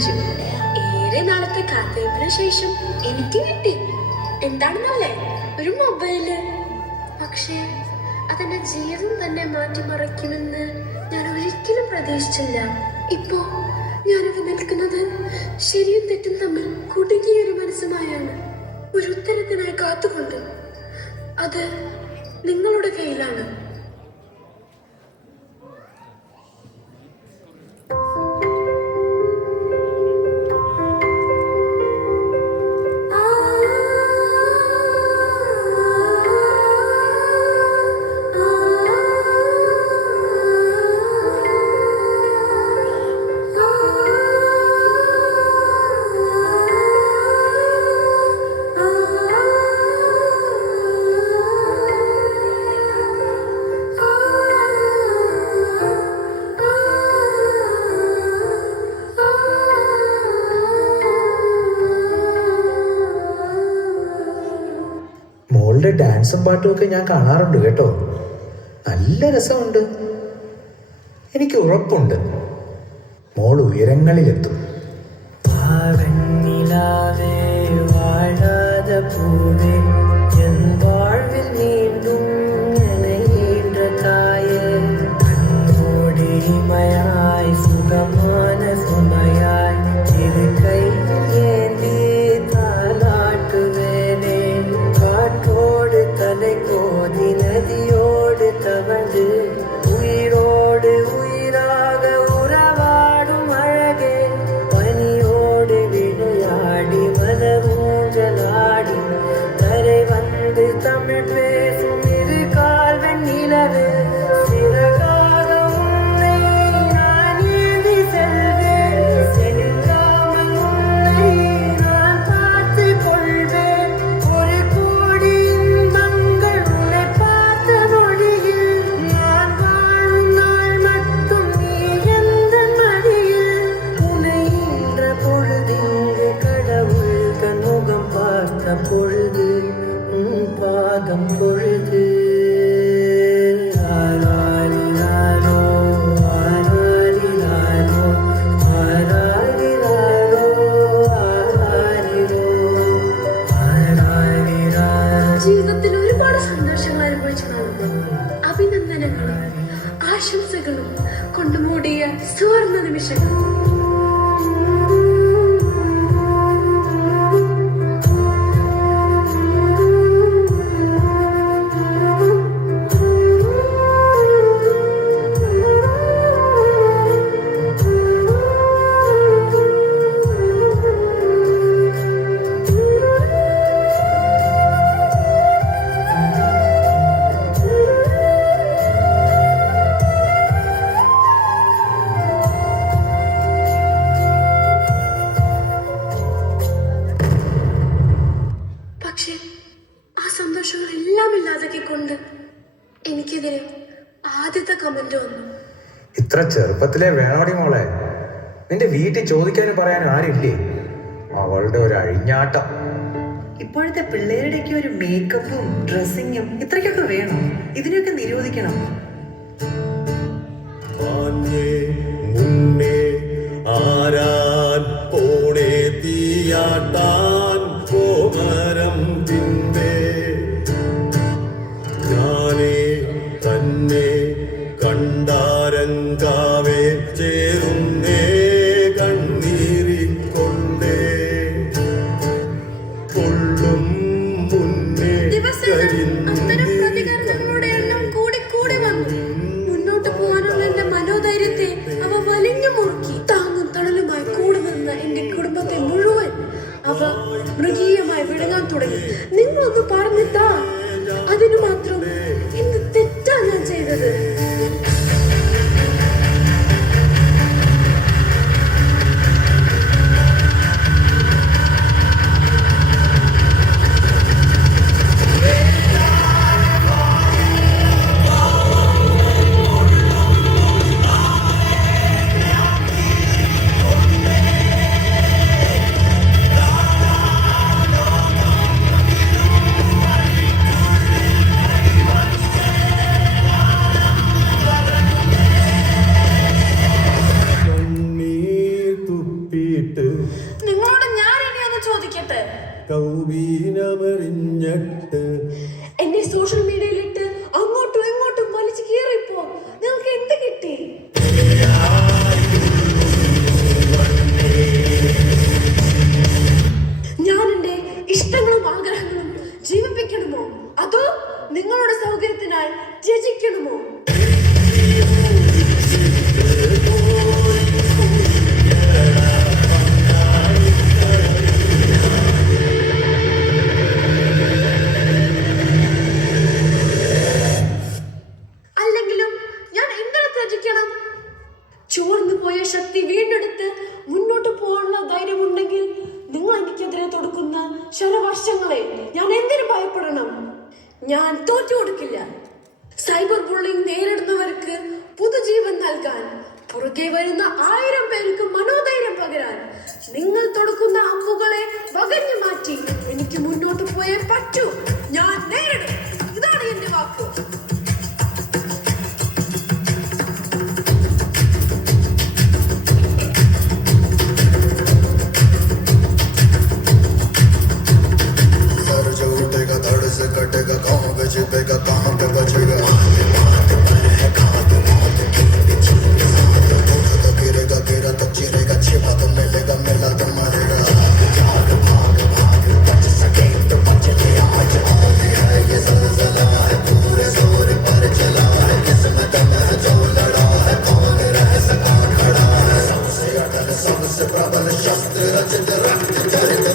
ലഭിച്ചു. ഏറെ നാളത്തെ കാത്തിരിപ്പിന് ശേഷം എനിക്ക് കിട്ടി. എന്താണെന്നല്ലേ, ഒരു മൊബൈല്. പക്ഷേ അതെന്റെ ജീവിതം തന്നെ മാറ്റിമറിക്കുമെന്ന് ഞാൻ ഒരിക്കലും പ്രതീക്ഷിച്ചില്ല. ഇപ്പോ ഞാനിവിടെ നിൽക്കുന്നത് ശരിയും തെറ്റും തമ്മിൽ കുടുങ്ങിയൊരു മനസ്സുമായാണ്. ഒരു ഉത്തരത്തിനായി കാത്തുകൊണ്ട്. അത് നിങ്ങളുടെ കയ്യിലാണ്. മോളുടെ ഡാൻസും പാട്ടും ഒക്കെ ഞാൻ കാണാറുണ്ട് കേട്ടോ. നല്ല രസമുണ്ട്. എനിക്ക് ഉറപ്പുണ്ട് മോൾ ഉയരങ്ങളിലെത്തും. ജീവിതത്തിൽ ഒരുപാട് സന്തോഷങ്ങൾ അനുഭവിച്ചു കാണുന്നു. അഭിനന്ദനങ്ങളും ആശംസകളും കൊണ്ടുമൂടിയ സുവർണ നിമിഷങ്ങൾ. പക്ഷെ ആ സന്തോഷങ്ങളെല്ലാം ഇല്ലാതാക്കിക്കൊണ്ട് എനിക്കെതിരെ ആദ്യത്തെ കമന്റ് വന്നു. ഇത്ര ചെറുപ്പത്തിലെ വേണോടി മോളെ. നിന്റെ വീട്ടിൽ ചോദിക്കാനും പറയാനും ആരില്ലേ? അവളുടെ ഒരു അഴിഞ്ഞാട്ടം. ഇപ്പോഴത്തെ പിള്ളേരുടെയൊക്കെ ഒരു മേക്കപ്പും ഡ്രസ്സിങ്ങും ഇത്രയ്ക്കൊക്കെ വേണം. ഇതിനെയൊക്കെ നിരോധിക്കണം. ആരാൻ പോണേ തീയാട്ടാൻ പോകരം തിന്നേ ഞാനേ തന്നെ കണ്ടാരങ്കാവേ ചേരുന്നേ കണ്ണീരിക്കൊണ്ടേ കൊള്ളും മുന്നേ പ്രതികരണങ്ങളുടെ എണ്ണം കൂടി കൂടി വന്നു. മുന്നോട്ട് പോകാനുള്ള എന്റെ മനോധൈര്യത്തെ അവ വലിഞ്ഞു മുറുക്കി. താങ്ങും തണലുമായി കൂടെ നിന്ന എന്റെ കുടുംബത്തെ മുഴുവൻ അവ മൃഗീയമായി വിഴുങ്ങാൻ തുടങ്ങി. നിങ്ങളൊന്ന് പറഞ്ഞിട്ടാ, അതിനു മാത്രം എന്ത് തെറ്റാ ഞാൻ ചെയ്തത്? വിവരമറിഞ്ഞിട്ട് എന്നെ സോഷ്യൽ മീഡിയയിലിട്ട് അങ്ങോട്ടും ഇങ്ങോട്ടും വലിച്ചു കീറിപ്പോ നിങ്ങൾക്ക് എന്ത് കിട്ടി? ഞാൻ എന്റെ ഇഷ്ടങ്ങളും ആഗ്രഹങ്ങളും ജീവിപ്പിക്കണമോ അതോ നിങ്ങളുടെ സൗകര്യത്തിനായി ത്യജിക്കണമോ? അല്ലെങ്കിലും ഞാൻ എന്തിനു ത്യജിക്കണം? ചോർന്നു പോയ ശക്തി വീണ്ടെടുത്ത് മുന്നോട്ട് പോകാനുള്ള ധൈര്യമുണ്ടെങ്കിൽ നിങ്ങൾ എനിക്കെതിരെ തൊടുക്കുന്ന ശരവർഷങ്ങളെ ഞാൻ എന്തിനു ഭയപ്പെടണം? ഞാൻ തോറ്റു കൊടുക്കില്ല. സൈബർ ബുള്ളിംഗ് നേരിടുന്നവർക്ക് പുതുജീവൻ നൽകാൻ, പുറകെ വരുന്ന 1000 പേർക്ക് മനോധൈര്യം പകരാൻ, നിങ്ങൾ തൊടുക്കുന്ന അമ്പുകളെ വകഞ്ഞു മാറ്റി എനിക്ക് മുന്നോട്ട് പോയേ പറ്റൂ. ഞാൻ നേരിടും. ഇതാണ് എന്റെ വാക്ക്. सर जो उठेगा धड़ से कटेगा, कहाँ पे छिपेगा, कहाँ पे बचेगा। तो गिरेगा गिरा तो चिरेगा, छिपा तो मिलेगा, मिला तो मरेगा। बच सके तो बच ले आज, है ये ज़लज़ला है, पूरे जोर पर चला है, किस्मत में जो लड़ा है, कौन रह सका खड़ा है। सबसे अटल सबसे प्रबल शस्त्र रचित रक्त चरित